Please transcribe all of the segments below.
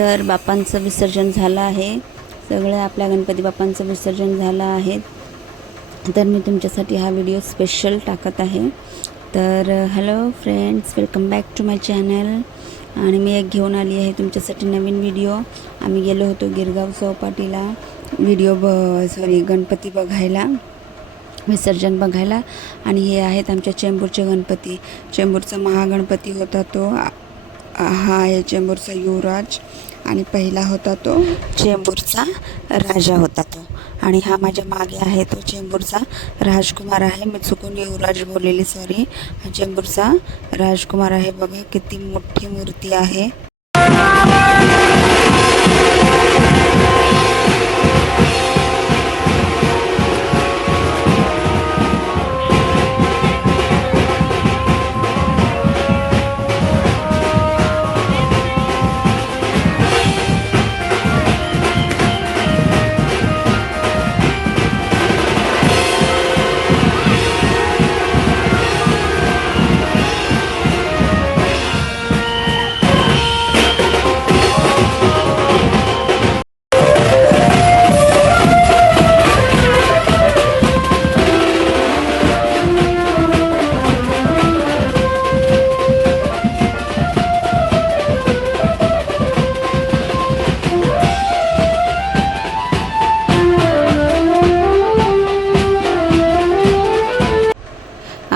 तर बापांचं विसर्जन झालं आहे. सगळं आपल्या गणपती बाप्पांचं विसर्जन झालं आहे. तर मी तुमच्यासाठी हा व्हिडिओ स्पेशल टाकत आहे. तर hello friends welcome back to my channel आणि मी एक घेऊन आली आहे तुमच्यासाठी नवीन व्हिडिओ. आम्ही गेलो होतो गिरगाव चौपाटीला. व्हिडिओ ब सॉरी गणपती बघायला. विसर्जन बघायला. आणि हे आहेत आमच्या चेंबूरचे गणपती. चेंबूरचा महागणपती होता तो. हा आहे चेंबूरचा युवराज आणि पहिला होता तो. चेंबूरचा राजा होता तो. आणि हा माझ्या मागे आहे तो चेंबूरचा राजकुमार आहे. मी चुकून युवराज बोललेली सॉरी हा चेंबूरचा राजकुमार आहे. बघा किती मोठी मूर्ती आहे.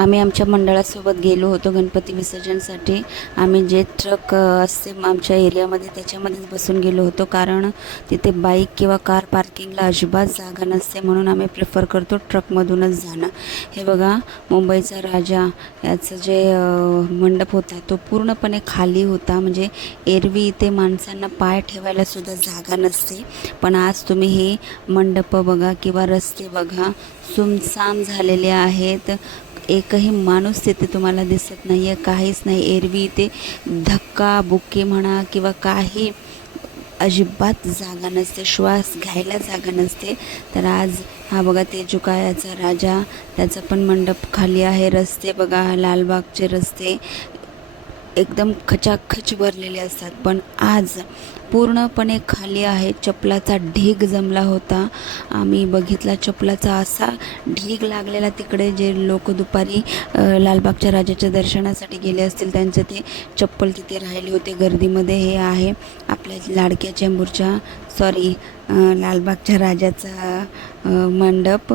आम्ही आमच्या मंडळासोबत गेलो होतो गणपती विसर्जनसाठी. आम्ही जे ट्रक असते आमच्या एरियामध्ये त्याच्यामध्येच बसून गेलो होतो कारण तिथे बाईक किंवा कार पार्किंगला अजिबात जागा नसते म्हणून आम्ही प्रिफर करतो ट्रकमधूनच जाणं. हे बघा मुंबईचा राजा याचं जे मंडप होता तो पूर्णपणे खाली होता. म्हणजे एरवी इथे माणसांना पाय ठेवायला सुद्धा जागा नसते. पण आज तुम्ही हे मंडप बघा किंवा रस्ते बघा सुमसाम झालेले आहेत. एकही माणूस तिथे तुम्हाला दिसत नाही आहे काहीच नाही. एरवी ते धक्का बुक्की म्हणा किंवा काही अजिबात जागा नसते श्वास घ्यायला जागा नसते. तर आज हा बघा तेजुकायाचा राजा त्याचा पण मंडप खाली आहे रस्ते बघा लालबागचे रस्ते. एकदम खचाखच भरलेले असतात. पण आज पूर्णपणे खाली आहे. चपलाचा ढीग जमला होता. आम्ही बघितला चपलाचा असा ढीग लागलेला तिकडे जे लोक दुपारी लालबागच्या राजाच्या दर्शनासाठी गेले असतील त्यांचं ते चप्पल तिथे राहिले होते. गर्दीमध्ये हे आहे आपल्या लाडक्या चेंबूरच्या सॉरी लालबागच्या राजाचा मंडप.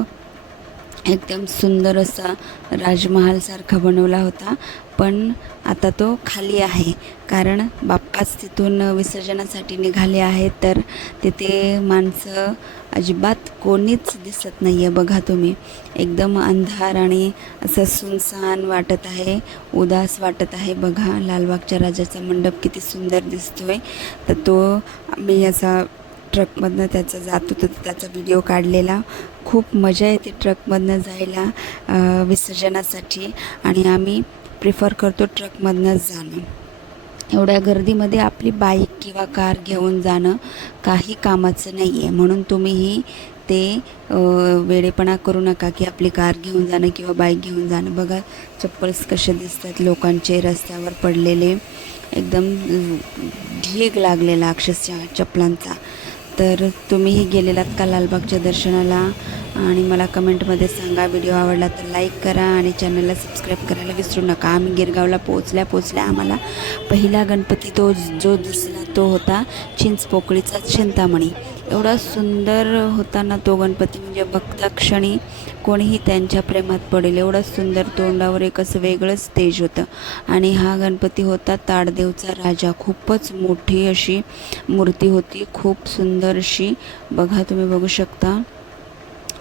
एकदम सुंदर असा राजमहालसारखा बनवला होता. पण आता तो खाली आहे. कारण बाप्पाच तिथून विसर्जनासाठी निघाले आहेत तर तिथे माणसं अजिबात कोणीच दिसत नाही आहे बघा तुम्ही एकदम अंधार आणि असं सुनसान वाटत आहे उदास वाटत आहे. बघा लालबागच्या राजाचा मंडप किती सुंदर दिसतोय. तर तो मी असा ट्रकमधनं त्याचा जात होतं तर त्याचा व्हिडिओ काढलेला. खूप मजा येते ट्रकमधनं जायला विसर्जनासाठी. आणि आम्ही प्रिफर करतो ट्रकमधनंच जाणं. एवढ्या गर्दीमध्ये आपली बाईक किंवा कार घेऊन जाणं काही कामाचं नाही आहे म्हणून तुम्हीही ते वेडेपणा करू नका की आपली कार घेऊन जाणं किंवा बाईक घेऊन जाणं. बघा चप्पल्स कसे दिसतात लोकांचे रस्त्यावर पडलेले. एकदम ढीग लागलेला अक्षरशः चपलांचा तर तुम्हीही गेलेलात का लालबागच्या दर्शनाला? आणि मला कमेंटमध्ये सांगा. व्हिडिओ आवडला तर लाईक करा आणि चॅनलला सबस्क्राईब करायला विसरू नका. आम्ही गिरगावला पोचल्या पोचल्या आम्हाला पहिला गणपती तो जो दिसला तो होता चिंचपोकळीचा चिंतामणी. एवढा सुंदर होता ना तो गणपती म्हणजे बघता क्षणी कोणीही त्यांच्या प्रेमात पडेल. एवढा सुंदर तोंडावर एक असं वेगळंच तेज होतं. आणि हा गणपती होता ताडदेवचा राजा. खूपच मोठी अशी मूर्ती होती. खूप सुंदर अशी. बघा तुम्ही बघू शकता.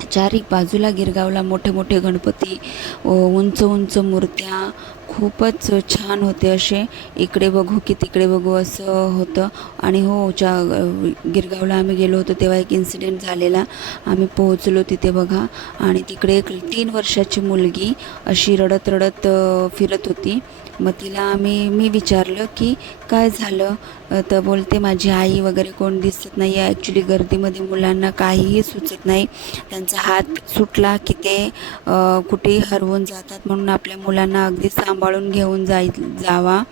चारी बाजूला गिरगावला मोठे मोठे गणपती उंच उंच मूर्त्या. खूपच छान होते असे. इकडे बघू की तिकडे बघू असं होतं. आणि हो च्या गिरगावला आम्ही गेलो होतो तेव्हा एक इन्सिडेंट झालेला. आम्ही पोहोचलो तिथे बघा. आणि तिकडे एक तीन वर्षाची मुलगी अशी रडत रडत फिरत होती. मग तिला आम्ही मी विचारलं की काय झालं? तर बोलते माझी आई वगैरे कोण दिसत नाही आहे. ॲक्च्युली गर्दीमध्ये मुलांना काहीही सुचत नाही. त्यांचा हात सुटला की ते कुठेही हरवून जातात. म्हणून आपल्या मुलांना अगदी सांभाळून घेऊन जाय जावा.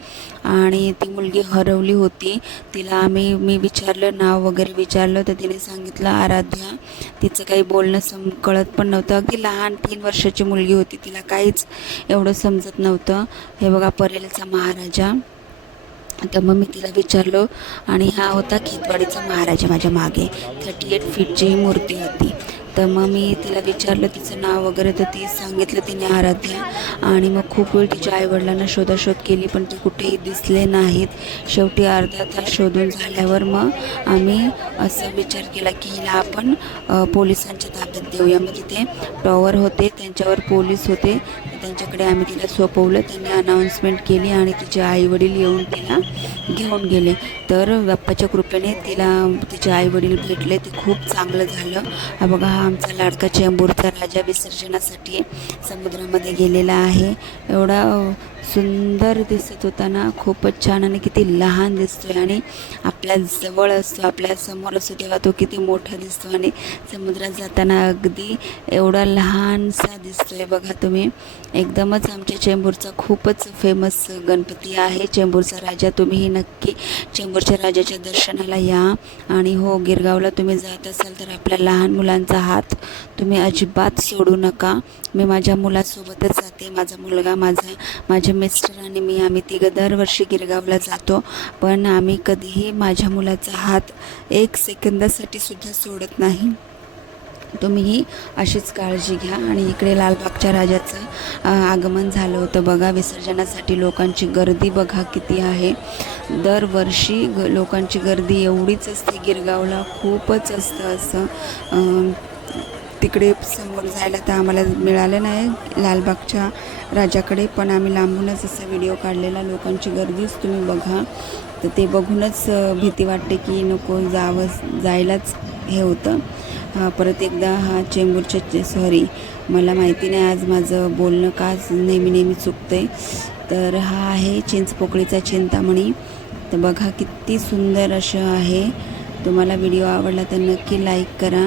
आणि ती मुलगी हरवली होती. तिला आम्ही मी विचारलं नाव वगैरे विचारलं. तर तिने सांगितलं आराध्या. तिचं काही बोलणं सम कळत पण नव्हतं. अगदी लहान तीन वर्षाची मुलगी होती. तिला काहीच एवढं समजत नव्हतं. हे बघा परेलचा महाराजा. तर मग मी तिला विचारलो आणि हा होता खेतवाडीचा महाराजा माझ्या मागे. थर्टी एट फीटची ही मूर्ती होती. तर मग मी तिला विचारलं तिचं नाव वगैरे तर ती सांगितलं तिने आराध्या. आणि मग खूप वेळ तिच्या आईवडिलांना शोधाशोध केली पण ते कुठेही दिसले नाहीत. शेवटी अर्धा तास शोधून झाल्यावर मग आम्ही असा विचार केला की हिला आपण पोलिसांच्या ताब्यात देऊया. म्हणजे मग तिथे टॉवर होते त्यांच्यावर पोलीस होते त्यांच्याकडे आम्ही तिला सोपवलं. त्यांनी अनाऊन्समेंट केली आणि तिचे आईवडील येऊन तिला घेऊन गेले. तर बाप्पाच्या कृपेने तिला तिचे आईवडील भेटले. ते खूप चांगलं झालं. बघा हा आमचा लाडका चेंबूरचा राजा विसर्जनासाठी समुद्रामध्ये गेलेला आहे. एवढा सुंदर दिसत होता ना खूपच छान आणि किती लहान दिसतोय आणि आपल्या जवळ असतो आपल्यासमोर असतो तेव्हा तो किती मोठा दिसतो आणि समुद्रात जाताना अगदी एवढा लहानसा दिसतोय बघा तुम्ही. एकदमच आमच्या चेंबूरचा खूपच फेमस गणपती आहे. चेंबूरचा राजा तुम्हीही नक्की चेंबूरच्या राजाच्या दर्शनाला या. आणि हो गिरगावला तुम्ही जात असाल तर आपल्या लहान मुलांचा हात तुम्ही अजिबात सोडू नका. मी माझ्या मुलासोबतच जाते. माझा मुलगा माझा माझे मिस्टर आणि मी आम्ही तिघं दरवर्षी गिरगावला जातो. पण आम्ही कधीही माझ्या मुलाचा हात एक सेकंदासाठी सुद्धा सोडत नाही. तुम्हीही अशीच काळजी घ्या. आणि इकडे लालबागच्या राजाचं आगमन झालं होतं बघा. विसर्जनासाठी लोकांची गर्दी बघा किती आहे. दरवर्षी ग लोकांची गर्दी एवढीच असते. गिरगावला खूपच असतं असं तिकडे समोर जायला तर आम्हाला मिळालं नाही लालबागच्या राजाकडे पण आम्ही लांबूनच असा व्हिडिओ काढलेला. लोकांची गर्दीच तुम्ही बघा. तर ते बघूनच भीती वाटते की नको जावं जायलाच हे होतं. परत एकदा हा चेंबूरच्या सॉरी मला माहिती नाही आज माझं बोलणं का नेहमी नेहमी चुकतं आहे तर हा आहे चिंचपोकळीचा चिंतामणी. तर बघा किती सुंदर असं आहे. तुम्हाला व्हिडिओ आवडला तर नक्की लाईक करा.